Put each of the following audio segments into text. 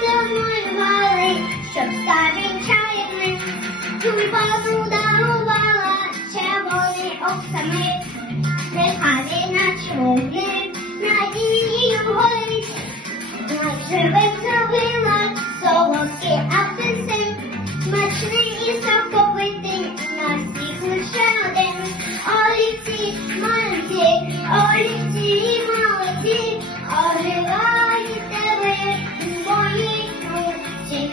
домалювали, щоб старий чаєвник тюльпану дарувала червоний оксамит. Нехай наче вогник надією горить, живим зробила солодкий апельсин, смачний і соковитий, на всіх лише один. Олівці молоді, олівці молоді, оживаєте ви в моїй руці.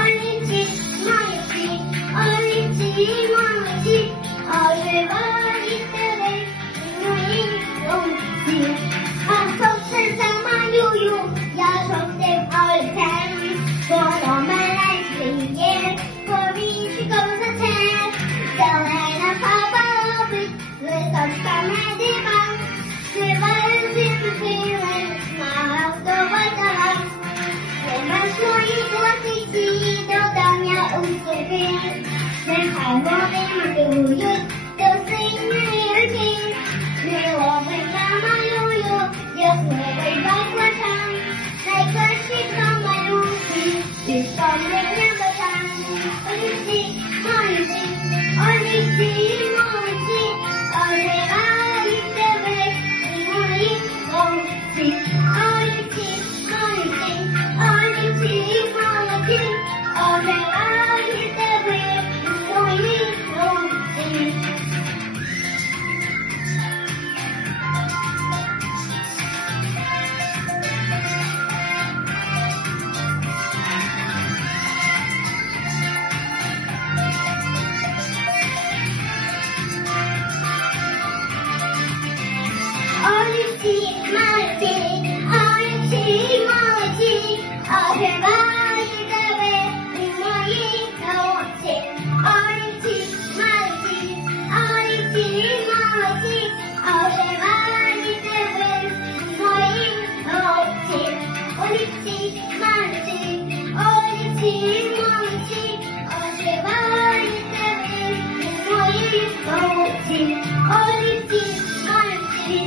Олівці молоді, олівці молоді, оживаєте ви в моїй руці. А сонце замалюю я жовтим олівцем, воно мене зліє, повінчиком затер. Зелена фарба робить листочками диван, співаю зимовими смарагдовий талант. Тримай свої класики, додам я у собі, нехай вони мандрують до синьої руки. Миловий намалюю ясливий баклажан, найкращі промалюнки від помилення бажан. Олівці молоді, олівці молоді, оживаєте ви в моїй руці. Олівці молоді, олівці молоді, оживаєте ви в моїй руці. Олівці молоді, олівці молоді, оживаєте ви в моїй руці. Олівці молоді, олівці молоді, оживаєте ви в моїй руці. Олівці молоді, олівці молоді, оживаєте ви в моїй руці. Олівці молоді,